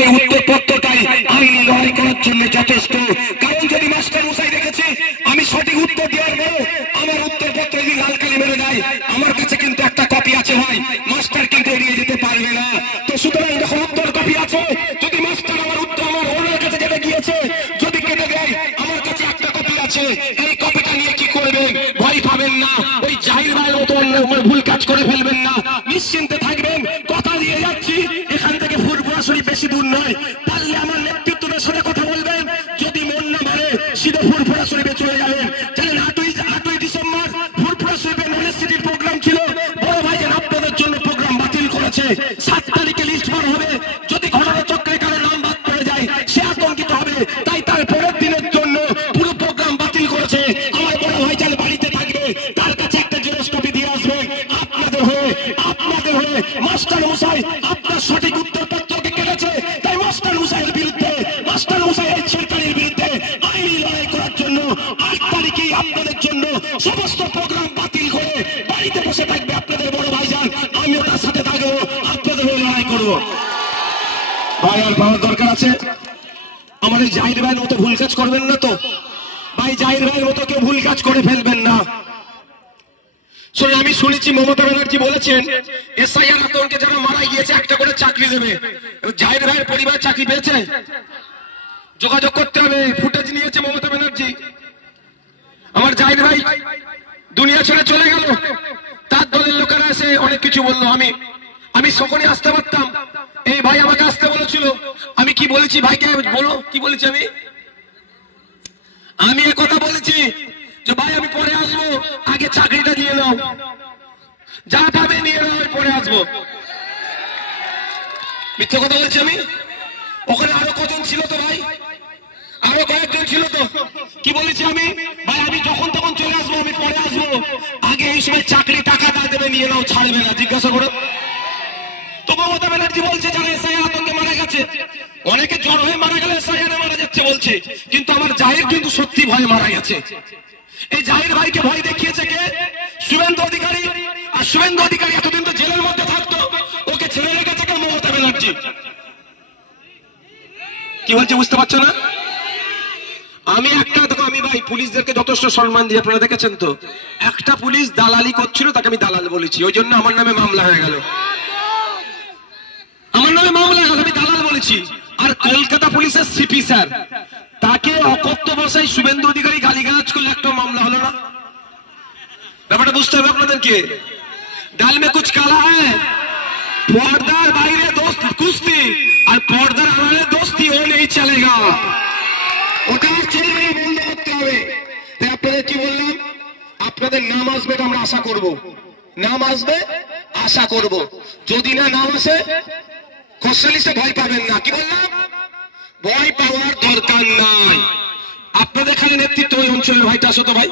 এই উত্তরপত্রটাই আইনি লড়াই করার জন্য যথেষ্ট। কারণ যদি মাস্টার মশাই দেখেছি আমি সঠিক উত্তর দেওয়ার পর আমার উত্তরপত্র যদি লাল কালি মেরে দেয়, আমার কাছে কিন্তু একটা কপি আছে ভাই, মাস্টার কিন্তু এড়িয়ে যেতে পারবে না। তো সুতরাং যখন উত্তর কপি আছে, যদি মাস্টার আমার উত্তর আমার ওনার কাছে যেতে গিয়েছে যদি কেটে দেয়, আমার কাছে একটা কপি আছে, এই কপিটা নিয়ে কি করবেন? ভয় পাবেন না, ওই জাহির ভাইয়ের মতো অন্য ভুল কাজ করে ফেলবেন না, নিশ্চিন্তে থাকবেন। কথা দিয়ে যাচ্ছি, এখান থেকে ফুরফুরা শরীফ বেশি দূর নয়, পারলে আমার নেতৃত্বের সাথে কথা বলবেন, যদি মন না মারে সিধে ফুরফুরা শরীফে চলে যাবেন। জানেন 8ই ডিসেম্বর ফুরফুরা শরীফে নলেজ প্রোগ্রাম ছিল, বড় ভাইয়ের আপনাদের জন্য প্রোগ্রাম বাতিল করেছে। 7 তারিখে লিস্ট বার হবে, যদি ঘটনা চক্রে কারো নাম বাদ পড়ে যায় সে আতঙ্কিত হবে, তাই তার পরের দিনের জন্য পুরো প্রোগ্রাম বাতিল করেছে। আমার বড় ভাই যার বাড়িতে থাকবে তার কাছে একটা জেরক্স কপি দিয়ে আসবে, আপনাদের হয়ে মাস্টার মশাই আপনার সঠিক উত্তরপত্রকে কেটেছে, তাই মাস্টার মশাইয়ের বিরুদ্ধে, মাস্টার মশাইয়ের সরকারের বিরুদ্ধে আইনি লড়াই করার জন্য 8 তারিখে আপনাদের জন্য সমস্ত প্রোগ্রাম বাতিল করে বাড়িতে বসে থাকবে আপনাদের বড় ভাইজান, আমিও তার সাথে থাকবো, আপনাদের হয়ে লড়াই করবো। ভাই আর পাওয়ার দরকার আছে, আমার এই জাহির ভাইয়ের মতো ভুল কাজ করবেন না তো ভাই, জাহির ভাইয়ের মতো কেউ ভুল কাজ করে ফেলবেন না। আমি শুনেছি মমতা ব্যানার্জি বলেছেন এসআইআর আতঙ্কে যারা মারা গিয়েছে একটা করে চাকরি দেবে। জাহির ভাইয়ের পরিবার চাকরি পেয়েছে? যোগাযোগ করতে হবে, ফুটেজ নিয়েছে মমতা ব্যানার্জি। আমার জাহির ভাই দুনিয়া ছেড়ে চলে গেল, তার দলের লোকেরা এসে অনেক কিছু বললো, আমি সকলে আসতে পারতাম, এই ভাই আমাকে আসতে বলেছিল, আমি কি বলেছি ভাইকে বলো কি বলেছি? আমি এ কথা বলেছি যে ভাই আমি পরে আসবো, আগে চাকরিটা নিয়ে নাও, যা পাবে নিয়ে নাও, পরে আসবো। মিথ্যে কথা বলছি আমি? ওখানে আরো কজন ছিল তো ভাই, আরো কয়েকজন ছিল তো, কি বলেছি আমি? ভাই আমি যখন তখন চলে আসবো, আমি পরে আসবো, আগে এই সময় চাকরি টাকা না দেবে নিয়ে নাও, ছাড়বে না, জিজ্ঞাসা করো। তো মমতা ব্যানার্জি বলছে যারা এসআইআর আতঙ্কে মারা গেছে, অনেকে জ্বর হয়ে মারা গেলে এসআইআর মারা যাচ্ছে বলছে, কিন্তু আমার জাহির কিন্তু সত্যি ভয়ে মারা গেছে। এই জাহির ভাইকে ভয় দেখিয়েছে কে? শুভেন্দু অধিকারী। আর শুভেন্দু অধিকারী এতদিন তো জেলের মধ্যে থাকতো, ওকে ছেড়ে রেখেছে কে? মমতা ব্যানার্জি। কি বলছে বুঝতে পারছো না? আমি একটা দেখো, আমি ভাই পুলিশদেরকে যথেষ্ট সম্মান দিই, আপনারা দেখেছেন তো, একটা পুলিশ দালালি করছিল, তাকে আমি দালাল বলেছি, ওই জন্য আমার নামে মামলা হয়ে গেল, আমার নামে মামলা হয়ে গেল, আমি দালাল বলেছি। আর কলকাতা পুলিশের সিপি স্যার, তাকে অকথ্য ভাষায় শুভেন্দু অধিকারী গালিগালাজ করলে একটা মামলা হলো না? ব্যাপারটা বুঝতে হবে আপনাদেরকে। ডাল মে কুছ কালা হ্যায়, পর্দার বাইরে দোস্ত কুস্তি আর পর্দার আড়ালে দোস্তি ও নেই চলেগা, ওটা ছেড়ে বন্ধ করতে হবে। তাই আপনাদের কি বললাম, আপনাদের নাম আসবে আমরা আশা করব, নাম আসবে আশা করব, যদি না নাম আসে কোশ্চেলিস্টে ভয় পাবেন না। কি বললাম? ভয় পাওয়ার দরকার নাই। আপনাদের এখানে নেতৃত্ব ওই অঞ্চলের ভাইটা আসো তো ভাই।